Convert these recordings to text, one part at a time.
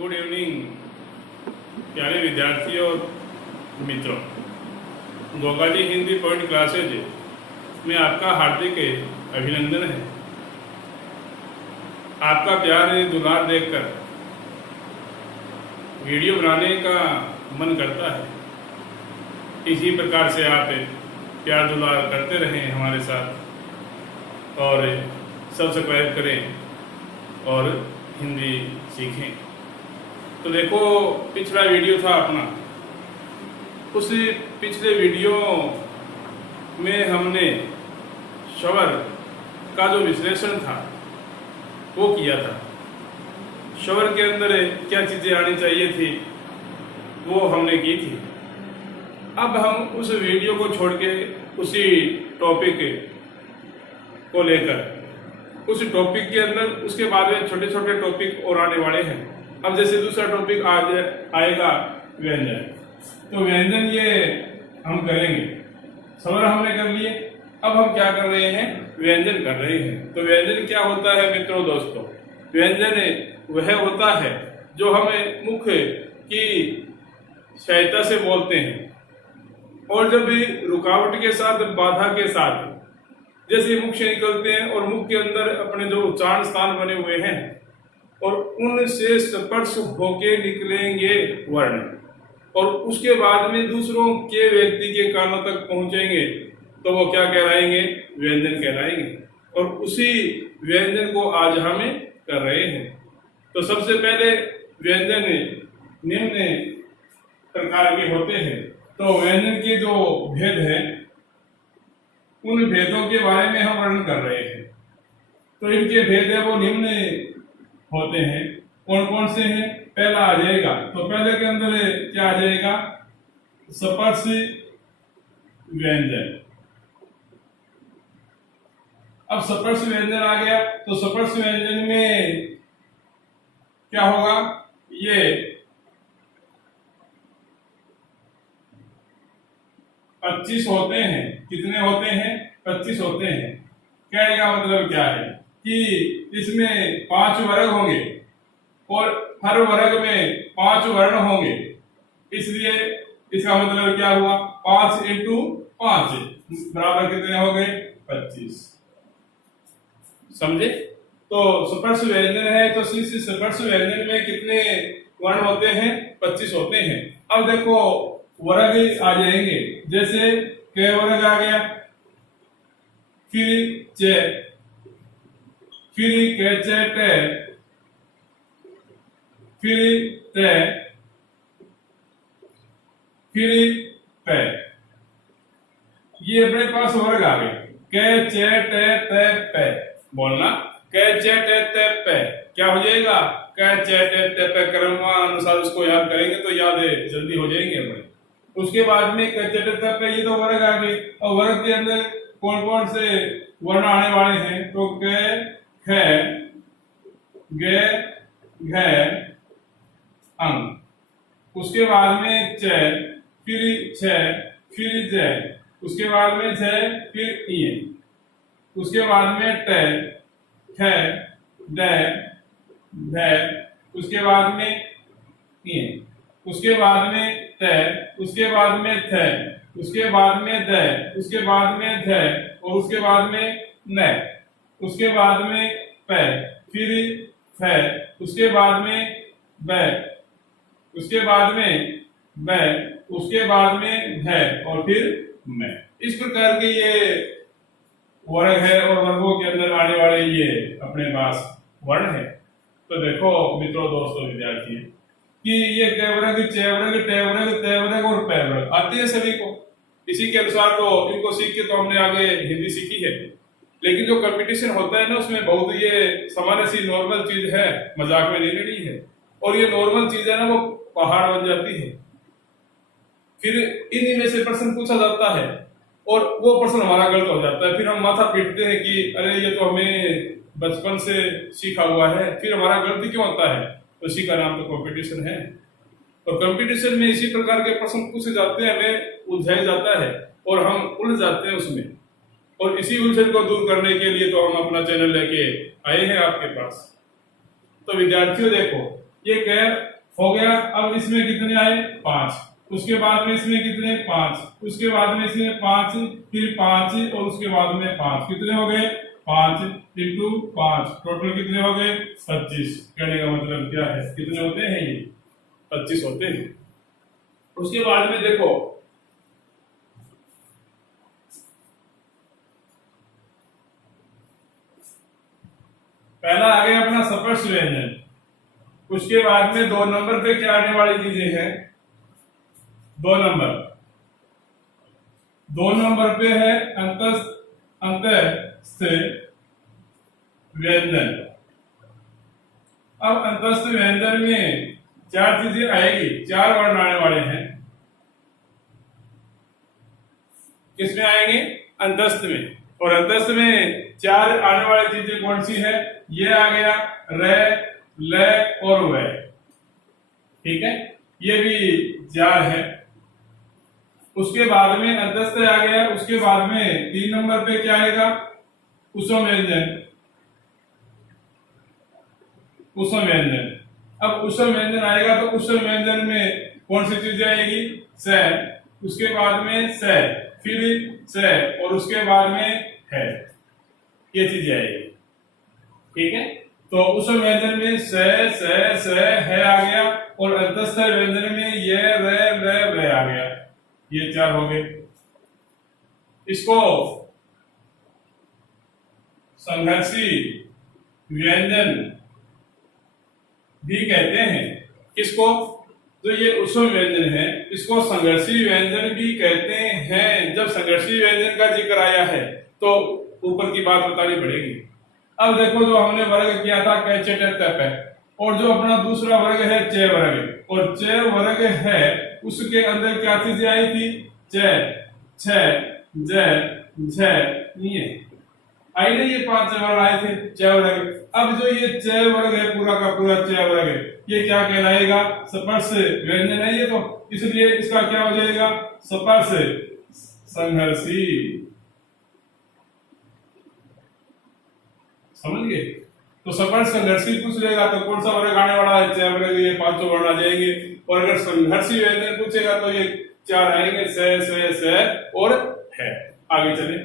Good evening प्यारे विद्यार्थियों और मित्रों। गोगाजी हिंदी पॉइंट क्लासेज में आपका हार्दिक अभिनंदन है। आपका प्यार दुलार देखकर वीडियो बनाने का मन करता है। इसी प्रकार से आप प्यार दुलार करते रहें हमारे साथ और सब्सक्राइब करें और हिंदी सीखें। तो देखो, पिछला वीडियो था अपना, उस पिछले वीडियो में हमने स्वर का जो विश्लेषण था वो किया था। स्वर के अंदर क्या चीज़ें आनी चाहिए थी वो हमने की थी। अब हम उस वीडियो को छोड़ के उसी टॉपिक को लेकर उस टॉपिक के अंदर उसके बाद में छोटे छोटे टॉपिक और आने वाले हैं। अब जैसे दूसरा टॉपिक आज आएगा व्यंजन। तो व्यंजन ये हम करेंगे। स्वर हमने कर लिए, अब हम क्या कर रहे हैं? व्यंजन कर रहे हैं। तो व्यंजन क्या होता है मित्रों दोस्तों? व्यंजन वह होता है जो हमें मुख की सहायता से बोलते हैं और जब भी रुकावट के साथ, बाधा के साथ जैसे मुख से निकलते हैं और मुख के अंदर अपने जो उच्चारण स्थान बने हुए हैं और उनसे स्पर्श होके निकलेंगे वर्ण और उसके बाद में दूसरों के व्यक्ति के कानों तक पहुंचेंगे तो वो क्या कहलाएंगे? व्यंजन कहलाएंगे। और उसी व्यंजन को आज हमें कर रहे हैं। तो सबसे पहले व्यंजन निम्न प्रकार के होते हैं। तो व्यंजन के जो भेद हैं उन भेदों के बारे में हम वर्णन कर रहे हैं। तो इनके भेद है वो निम्न होते हैं। कौन कौन से हैं? पहला आ जाएगा, तो पहले के अंदर क्या आ जाएगा? स्पर्श व्यंजन। अब स्पर्श व्यंजन आ गया तो स्पर्श व्यंजन में क्या होगा? ये 25 होते हैं। कितने होते हैं? 25 होते हैं। कहने का मतलब क्या है कि इसमें 5 वर्ग होंगे और हर वर्ग में 5 वर्ण होंगे। इसलिए इसका मतलब क्या हुआ? 5 × 5 बराबर कितने हो गए? 25। समझे? तो स्पर्श व्यंजन है तो स्पर्श व्यंजन में कितने वर्ण होते हैं? 25 होते हैं। अब देखो वर्ग आ जाएंगे। जैसे क वर्ग आ गया, फिर च, फिर क च ट, फिर त, फिर प। ये अपने पास वर्ग आ गए। क च ट त प बोलना। क च ट त प क्या हो जाएगा? क च ट त प क्रमानुसार उसको याद करेंगे तो याद जल्दी हो जाएंगे अपने। उसके बाद में क च ट त प ये तो वर्ग आ गए। और वर्ग के अंदर कौन कौन से वर्ण आने वाले हैं? तो क, ख, ग, घ, अंग। उसके बाद में च, फिर छ, फिर ज, उसके बाद में छ, फिर इ, उसके बाद में ट, ख, ड, ढ, उसके बाद में इ, उसके बाद में त, उसके बाद में थ, उसके बाद में द, उसके बाद में ध और उसके बाद में न, उसके बाद में प, फिर फ, उसके बाद में ब, उसके बाद में ब, उसके बाद में ध और फिर म। इस प्रकार के ये वर्ग है और वर्गों के अंदर आने वाले ये अपने पास वर्ण है। तो देखो मित्रों, दोस्तों, विद्यार्थी कि ये क वर्ग, च वर्ग, ट वर्ग, त वर्ग और प वर्ग आते हैं सभी को। इसी के अनुसार तो इनको सीख के तो हमने आगे हिंदी सीखी है। लेकिन जो कंपटीशन होता है ना, उसमें बहुत ये सामान्य सी नॉर्मल चीज है, मजाक में नहीं लेनी है। और ये नॉर्मल चीज है ना, वो पहाड़ बन जाती है। फिर इन्हीं में से प्रश्न पूछा जाता है और वो प्रश्न हमारा गलत हो जाता है। फिर हम माथा पीटते हैं कि अरे ये तो हमें बचपन से सीखा हुआ है, फिर हमारा गलती क्यों होता है? तो इसी का नाम तो कंपटीशन है। और कंपटीशन में इसी प्रकार के प्रश्न पूछे जाते हैं, हमें उलझाया जाता है और हम उलझ जाते हैं उसमें। और इसी उलझन को दूर करने के लिए तो हम अपना चैनल लेके आए हैं आपके पास। तो विद्यार्थियों देखो, ये कै हो गया। अब इसमें कितने आए? 5। उसके बाद में इसमें कितने? 5। उसके बाद में इसमें 5, फिर 5 और उसके बाद में 5। कितने हो गए? 5 इंटू 5, टोटल कितने हो गए? 25। कहने का मतलब क्या है? कितने होते हैं ये? 25 होते हैं। उसके बाद में देखो पहला आ गया अपना सपष्ट व्यंजन। उसके बाद में 2 नंबर पे क्या आने वाली चीजें हैं? 2 नंबर, 2 नंबर पे है अंतस्थ व्यंजन। अब अंतस्थ व्यंजन में 4 चीजें आएगी, 4 वर्ण आने वाले हैं। किसमें आएंगे? अंतस्थ में। और अंतस्थ में 4 आने वाली चीजें कौन सी है? ये आ गया रे, ले और वे। ठीक है, ये भी 4 है। उसके बाद में अंतस्थ आ गया। उसके बाद में 3 नंबर पे क्या आएगा? उसम व्यंजन। उसम व्यंजन। अब उसम व्यंजन आएगा तो उसम व्यंजन में कौन सी चीजें आएगी? से, उसके बाद में से, फिर से और उसके बाद में है, ये चीजें आएगी। ठीक है, तो उसम व्यंजन में से है आ गया और अंतस्थ व्यंजन में ये रे आ गया। ये 4 हो गए। इसको संघर्षी व्यंजन भी कहते हैं। किसको? तो ये उसम व्यंजन है, इसको संघर्षी व्यंजन भी कहते हैं। जब संघर्षी व्यंजन का जिक्र आया है तो ऊपर की बात बतानी पड़ेगी। अब देखो, जो हमने वर्ग किया था कै चे टे पे, और जो अपना दूसरा वर्ग है चे वर्ग, और चे वर्ग है उसके अंदर क्या चीजें आई थी? चे, छे, जे, झे, ये आई नहीं, ये 5 वर्ग आए थे चे वर्ग। अब जो ये चे वर्ग है, पूरा का पूरा चे वर्ग है, ये क्या कहलाएगा? सपष्ट व्यंजन है ये तो, इसलिए इसका क्या हो जाएगा? सपष्ट संघर्षी। समझ गए? तो सपष्ट संघर्षी पूछ लेगा तो कौन सा वर्ग आने वाला है? चे वर्ग। ये 5 वर्ण आ जाएंगे। और अगर संघर्षी व्यंजन पूछेगा तो ये 4 आएंगे, से और है। आगे चले।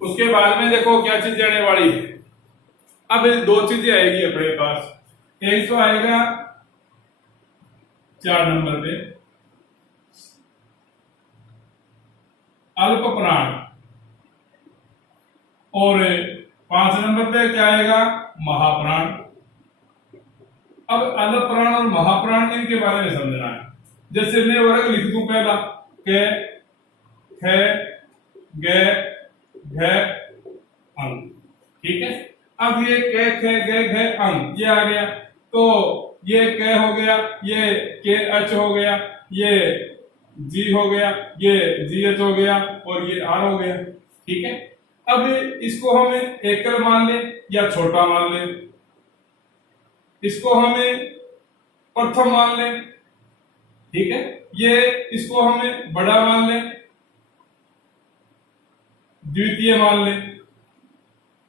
उसके बाद में देखो क्या चीजें आने वाली है। अब 2 चीजें आएगी अपने पास। एक तो आएगा 4 नंबर पे अल्प प्राण, और 5 नंबर पे क्या आएगा? महाप्राण। अब अल्प प्राण और महाप्राण इनके बारे में समझना है। जैसे मैं वर्ग लिख दूं पहला, के, खे, गे, घे, अंग। ठीक है, अब ये के, खे, गे, घे, अंग ये आ गया। तो ये के हो गया, ये के एच हो गया, ये जी हो गया, ये जी एच हो गया और ये आर हो गया। ठीक है, अब इसको हमें एकल मान ले या छोटा मान ले, इसको हमें प्रथम मान ले। ठीक है, ये इसको हमें बड़ा मान ले, द्वितीय मान ले,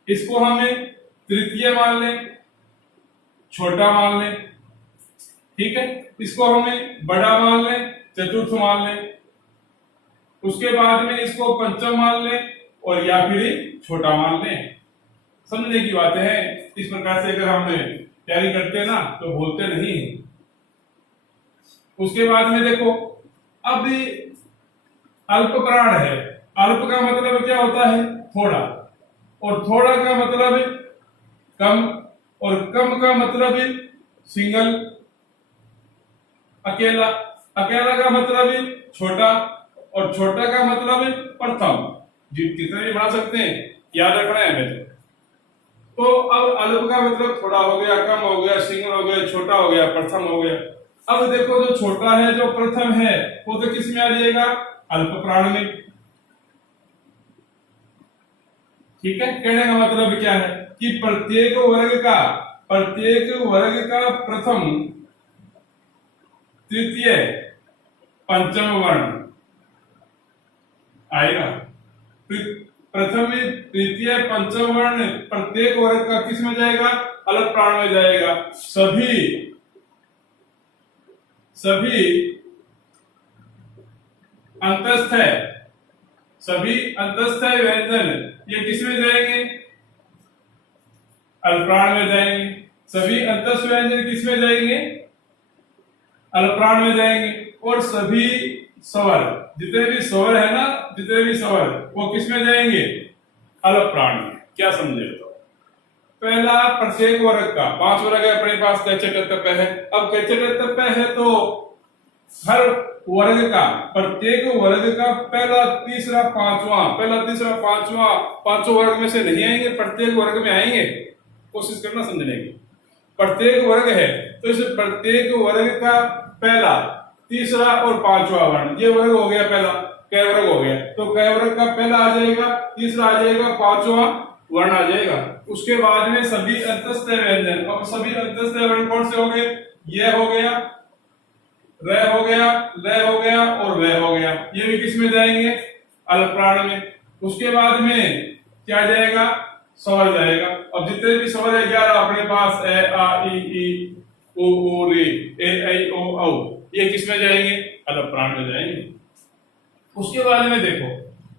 इसको हमें तृतीय मान ले, छोटा मान ले। ठीक है, इसको हमें बड़ा मान ले, चतुर्थ मान ले। उसके बाद में इसको पंचम मान ले और या फिर छोटा मान ले। समझने की बात है। इस प्रकार से अगर हम तैयारी करते हैं ना तो भूलते नहीं। उसके बाद में देखो, अब अल्प प्राण है। अल्प का मतलब क्या होता है? थोड़ा, और थोड़ा का मतलब कम, और कम का मतलब सिंगल, अकेला। अकेला का मतलब छोटा, और छोटा का मतलब प्रथम। कितने भी बना सकते हैं, याद रखना है हमें। तो अब अल्प का मतलब थोड़ा हो गया, कम हो गया, सिंगल हो गया, छोटा हो गया, प्रथम हो गया। अब देखो, जो छोटा है, जो प्रथम है, वो तो किस में आ जाएगा? अल्प प्राण में। ठीक है, कहने का मतलब क्या है कि प्रत्येक वर्ग का प्रथम, तृतीय, पंचम वर्ण आएगा। प्रथम तृतीय पंचम वर्ण प्रत्येक वर्ग का किस में जाएगा? अलग प्राण में जाएगा। सभी अंतस्थ व्यंजन ये किस में जाएंगे? अल्पप्राण में जाएंगे। सभी अंतस्थ व्यंजन किस में जाएंगे? अल्पप्राण में जाएंगे। और सभी स्वर, जितने भी स्वर है ना, जितने भी स्वर वो किस में जाएंगे? अल्पप्राण में। क्या समझे? तो पहला प्रत्येक वर्ग का 5 वर्ग है अपने पास, कैचटत्व है। अब कैचटत्व है तो हर वर्ग का, प्रत्येक वर्ग का पहला तीसरा पांचवा पांचों वर्ग में से नहीं आएंगे, प्रत्येक वर्ग में आएंगे। कोशिश करना समझने की। प्रत्येक वर्ग है तो इस प्रत्येक वर्ग का पहला तीसरा और पांचवा वर्ण, ये वर्ग हो गया पहला, कै वर्ग हो गया। तो कै वर्ग का पहला आ जाएगा, तीसरा आ जाएगा, पांचवा वर्ण आ जाएगा। उसके बाद में सभी अंतस्थ व्यंजन। अब सभी अंतस्थ वर्ण कौन से हो गए? ये हो गया, र हो गया, ल हो गया और व हो गया। ये भी किस में जाएंगे? अल्पप्राण में। उसके बाद में क्या जाएगा? स्वर जाएगा। अब जितने भी स्वर है 11 अपने पास, ए आ ई ओ रे, ए ऐ ओ औ, ये किस में जाएंगे? अल्पप्राण में जाएंगे। उसके बाद में देखो,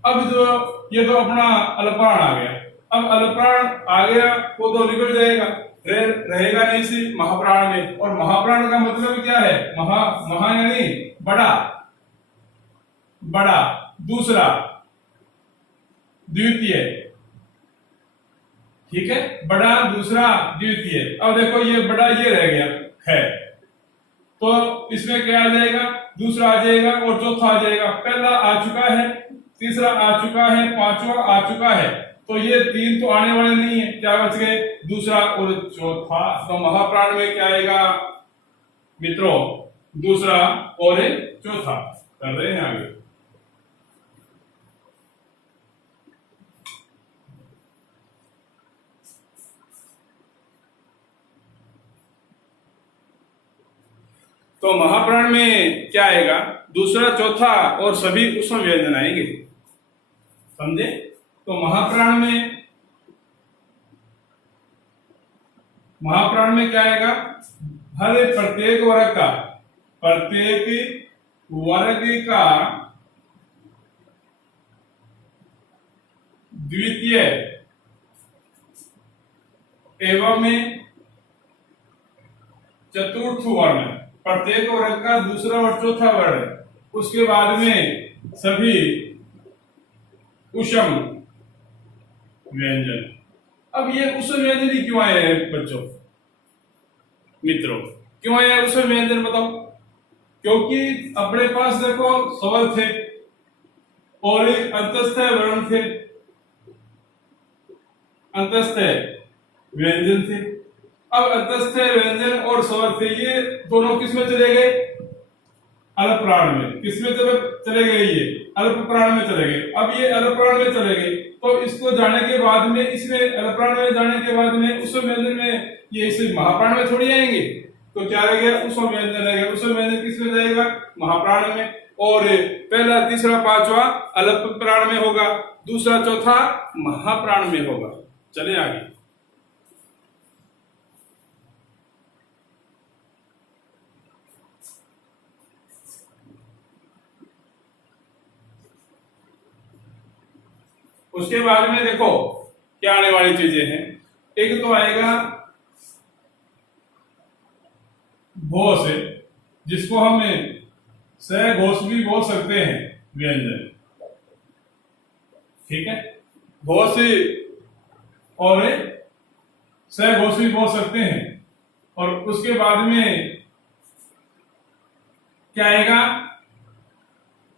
अब जो ये तो अपना अल्पप्राण आ गया। अब अल्पप्राण आ गया वो तो निकल जाएगा, रहेगा नहीं सी महाप्राण में। और महाप्राण का मतलब क्या है? महा यानी बड़ा, दूसरा, द्वितीय, ठीक है, बड़ा, दूसरा, द्वितीय। अब देखो ये बड़ा ये रह गया है, तो इसमें क्या आ जाएगा? दूसरा आ जाएगा और चौथा आ जाएगा। पहला आ चुका है, तीसरा आ चुका है, पांचवा आ चुका है, तो ये 3 तो आने वाले नहीं है। क्या बच गए? दूसरा और चौथा। तो महाप्राण में क्या आएगा मित्रों? दूसरा और चौथा। कर रहे हैं आगे। तो महाप्राण में क्या आएगा? दूसरा, चौथा और सभी उसमें व्यंजन आएंगे। समझे? तो महाप्राण में क्या आएगा? हर प्रत्येक वर्ग का द्वितीय एवं चतुर्थ वर्ण, प्रत्येक वर्ग का दूसरा और चौथा वर्ण, उसके बाद में सभी उषम व्यंजन। अब ये उषम व्यंजन ही क्यों आए हैं बच्चों, मित्रों? क्यों आए हैं उषम व्यंजन? बताओ। क्योंकि अपने पास देखो स्वर थे और अंतस्थ वर्ण थे, अंतस्थ व्यंजन थे। अब अंतस्थ व्यंजन और स्वर थे, ये दोनों किस में चले गए? अल्पप्राण में। किस में चले गए? ये अल्पप्राण में चले गए। अब ये अल्पप्राण में चले गए तो इसको जाने के बाद में, इसमें अल्पप्राण में जाने के बाद में उस व्यंजन में ये इसे महाप्राण में थोड़ी आएंगे। तो क्या रह गया? उस व्यंजन रहेगा। उस व्यंजन किस में जाएगा? महाप्राण में। और पहला, तीसरा, पांचवा अल्पप्राण में होगा, दूसरा, चौथा महाप्राण में होगा। चले आगे। उसके बाद में देखो क्या आने वाली चीजें हैं। एक तो आएगा घोष, जिसको हम सघोष भी बोल सकते हैं व्यंजन, ठीक है। घोष और सघोष भी बोल सकते हैं। और उसके बाद में क्या आएगा?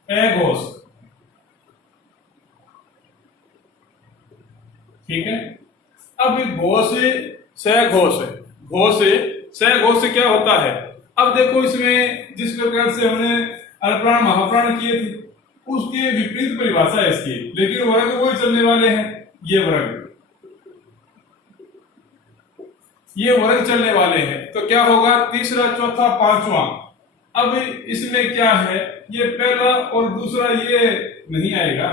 अघोष, ठीक है। अब घोष सघोष, घोष सघोष से क्या होता है? अब देखो इसमें जिस प्रकार से हमने अल्पप्राण महाप्राण किए थे उसके विपरीत परिभाषा है इसकी, लेकिन वर्ग वही चलने वाले हैं। ये वर्ग चलने वाले हैं। तो क्या होगा? तीसरा, चौथा, पांचवा। अब इसमें क्या है? ये पहला और दूसरा ये नहीं आएगा।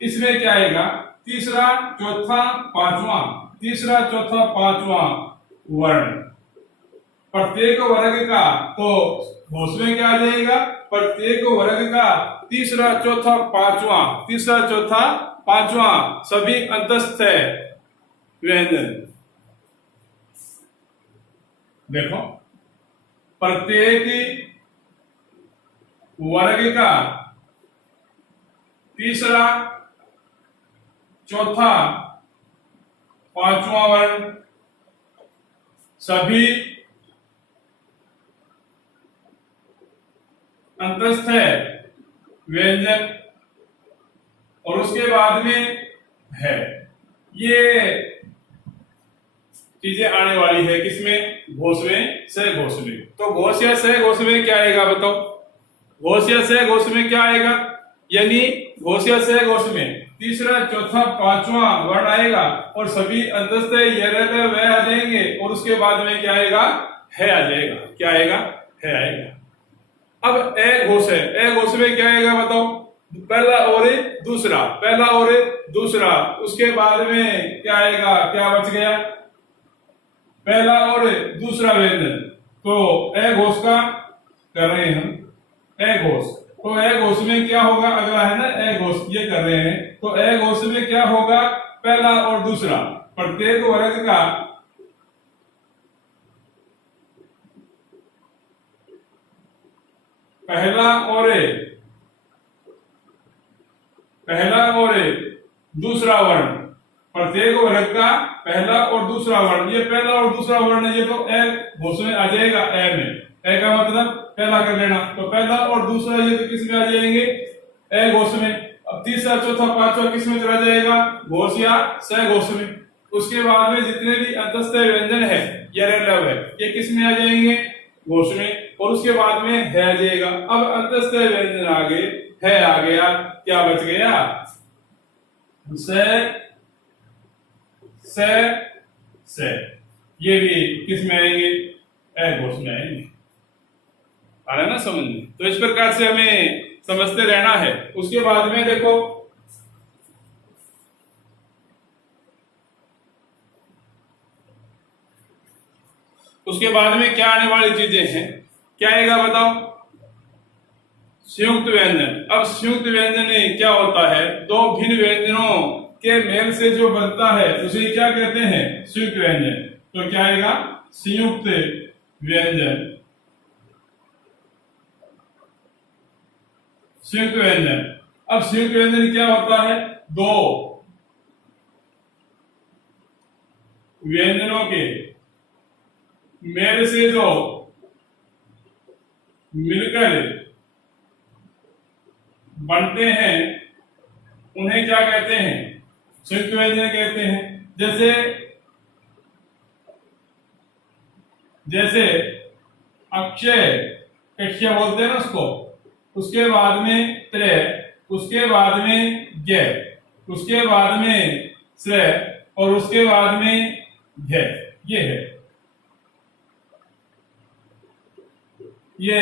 इसमें क्या आएगा? तीसरा, चौथा, पांचवा, तीसरा, चौथा, पांचवा वर्ण। प्रत्येक वर्ग का तो घोष में क्या आ जाएगा? प्रत्येक वर्ग का तीसरा, चौथा, पांचवा, तीसरा, चौथा, पांचवा सभी अंतस्थ है व्यंजन। देखो, प्रत्येक वर्ग का तीसरा, चौथा, पांचवा वर्ण सभी अंतस्थ है व्यंजन, और उसके बाद में है। ये चीजें आने वाली है किसमें? घोष में, से घोष में। तो घोष या से घोष में क्या आएगा बताओ? घोष या से घोष में क्या आएगा? यानी घोष या से घोष में तीसरा, चौथा, पांचवा वर्ण आएगा और सभी अंतस्थ वह आ जाएंगे, और उसके बाद में क्या आएगा? है आ जाएगा। क्या आएगा? है आएगा। अब ए घोष है, ए घोष में क्या आएगा बताओ? पहला और दूसरा, पहला और दूसरा, उसके बाद में क्या आएगा? क्या बच गया? पहला और दूसरा व्यंजन। तो ए घोष का कर रहे हैं हम, ए घोष। तो ए घोष में क्या होगा? अगला है ना ए घोष, ये कर रहे हैं। तो ए घोष में क्या होगा? पहला और दूसरा, प्रत्येक वर्ग का पहला और दूसरा वर्ण, प्रत्येक वर्ग का पहला और दूसरा वर्ण। ये पहला और दूसरा वर्ण है, ये तो ए घोष में आ जाएगा। ए में, ए का मतलब पहला कर लेना, तो पहला और दूसरा ये तो किस में आ जाएंगे? ए घोष में। अब तीसरा, चौथा, पांचवा किस में चला जाएगा? घोष या से घोष में। उसके बाद में जितने भी अंतस्थ व्यंजन है या रेलव है, ये किस में आ जाएंगे? घोष में, और उसके बाद में है आ जाएगा। अब अंतस्थ व्यंजन आ गए, है आ गया, क्या बच गया? से ये भी किस में आएंगे? ए घोष में आएंगे। आ रहा है ना समझ में? तो इस प्रकार से हमें समझते रहना है। उसके बाद में देखो, उसके बाद में क्या आने वाली चीजें हैं? क्या आएगा बताओ? संयुक्त व्यंजन। अब संयुक्त व्यंजन क्या होता है? दो भिन्न व्यंजनों के मेल से जो बनता है उसे क्या कहते हैं? संयुक्त व्यंजन। तो क्या आएगा? संयुक्त व्यंजन। संयुक्त व्यंजन। अब संयुक्त व्यंजन क्या होता है? दो व्यंजनों के मेल से जो मिलकर बनते हैं उन्हें क्या कहते हैं? संयुक्त व्यंजन कहते हैं। जैसे अक्षय, कक्ष्य बोलते हैं ना उसको, उसके बाद में त्रय, उसके बाद में ज्ञ, उसके बाद में श्रेय, और उसके बाद में घ। ये है, ये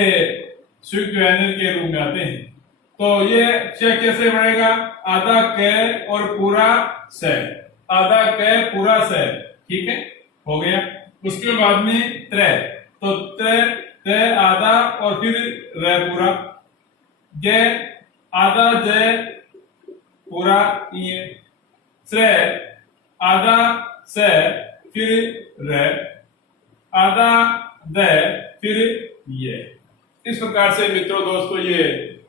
संयुक्त व्यंजन के रूप में आते हैं। तो ये क्षय कैसे बढ़ेगा? आधा क और पूरा स, आधा क पूरा स। ठीक है, हो गया। उसके बाद में त्रय, तो त्रय आधा और फिर र पूरा, ज आधा ज पूरा ये, श्रेय आधा स फिर र, आधा द फिर ये। इस प्रकार से मित्रों दोस्तों ये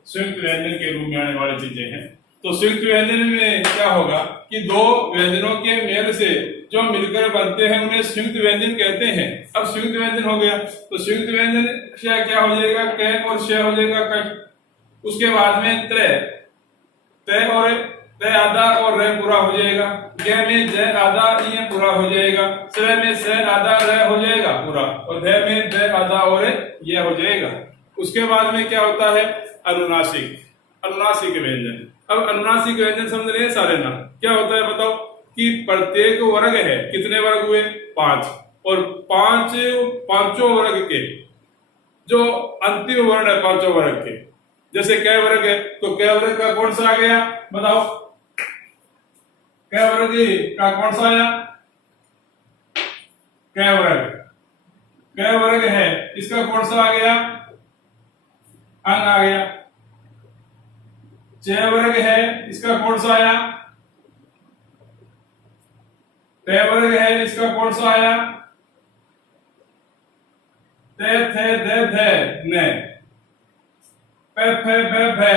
संयुक्त व्यंजन के रूप में आने वाली चीजें हैं। तो संयुक्त व्यंजन में क्या होगा कि दो व्यंजनों के मेल से जो मिलकर बनते हैं उन्हें संयुक्त व्यंजन कहते हैं। अब संयुक्त व्यंजन हो गया तो संयुक्त व्यंजन क्या हो जाएगा? क और श हो जाएगा क। उसके बाद में त्रय और त्रय आधा और र पूरा हो जाएगा। ज्ञ में ज आधा ये पूरा हो जाएगा। श्रेय में स आधा र हो जाएगा पूरा, और ध में द आधा और ये हो जाएगा। उसके बाद में क्या होता है? अनुनासिक, अनुनासिक व्यंजन। अब अनुनासिक व्यंजन समझ रहे हैं सारे ना? क्या होता है बताओ? कि प्रत्येक वर्ग है, कितने वर्ग हुए? 5, और पांचों वर्ग के जो अंतिम वर्ण है पांचों वर्ग के, जैसे क वर्ग है तो क वर्ग का कौन सा आ गया बताओ? क वर्ग का कौन सा आया? क वर्ग। क वर्ग है, इसका कौन सा आ गया? अंग आ गया। च वर्ग है, इसका कौन सा आया? ट वर्ग है, इसका कौन सा आया? ते थे दे थे ने। पे फे बे भे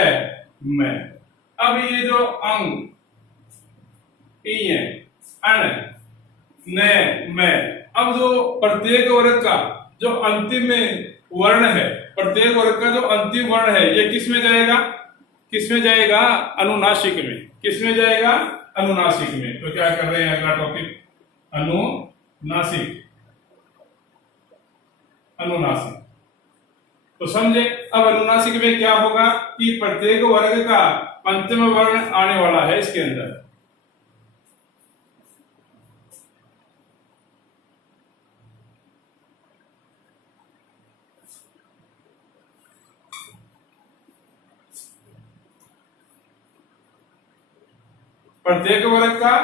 में। अब ये जो अंग ई है, अण ने में, अब जो प्रत्येक वर्ग का जो अंतिम में वर्ण है, प्रत्येक वर्ग का जो अंतिम वर्ण है, ये किस में जाएगा? किस में जाएगा? अनुनासिक में। किस में जाएगा? अनुनासिक में। तो क्या कर रहे हैं अगला टॉपिक? अनुनासिक। अनुनासिक। तो समझे अब अनुनासिक में क्या होगा कि प्रत्येक वर्ग का पंचम वर्ण आने वाला है इसके अंदर। प्रत्येक वर्ग का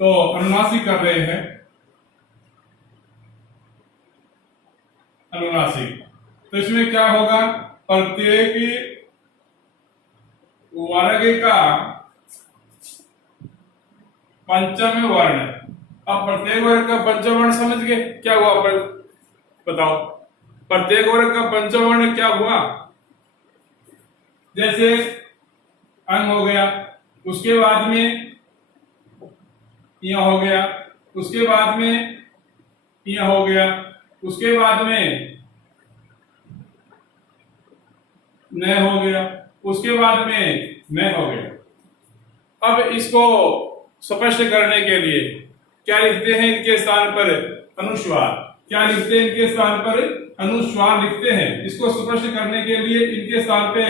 तो अनुनासिक कर रहे हैं। अनुनासिक तो इसमें क्या होगा? प्रत्येक वर्ग का पंचम वर्ण। अब प्रत्येक वर्ग का पंचम वर्ण समझ गए क्या हुआ? बताओ, प्रत्येक वर्ग का पंचम वर्ण क्या हुआ? जैसे अंग हो गया, उसके बाद में यह हो गया, उसके बाद में यह हो गया, उसके बाद में न हो गया, उसके बाद में मैं हो गया। अब इसको स्पष्ट करने के लिए क्या लिखते हैं? इनके स्थान पर अनुस्वार। क्या लिखते हैं? इनके स्थान पर अनुस्वार लिखते हैं। इसको स्पष्ट करने के लिए इनके स्थान पे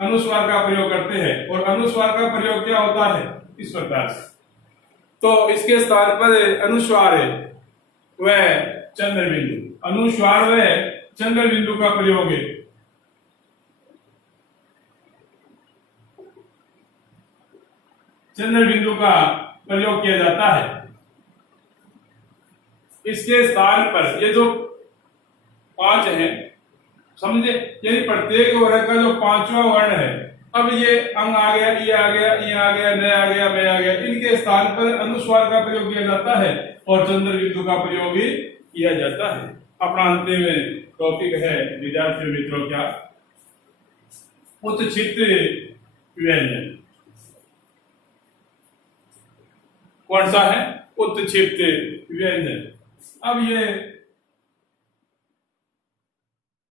अनुस्वार का प्रयोग करते हैं। और अनुस्वार का प्रयोग क्या होता है? इस प्रकार से। तो इसके स्थान पर अनुस्वार है वह चंद्र बिंदु। अनुस्वार वह चंद्र बिंदु का प्रयोग है। चंद्र बिंदु का प्रयोग किया जाता है। इसके स्थान पर ये जो पांच है, समझे, यानी प्रत्येक वर्ग का जो पांचवा वर्ण है, अब ये अंग आ गया, ई आ गया, ई आ गया, न आ गया, मैं आ गया, इनके स्थान पर अनुस्वार का प्रयोग किया जाता है और चंद्र बिंदु का प्रयोग भी किया जाता है। अपना अंतिम टॉपिक है विद्यार्थी मित्रों क्या? उत्क्षिप्त व्यंजन। कौन सा है? उत्क्षिप्त व्यंजन। अब ये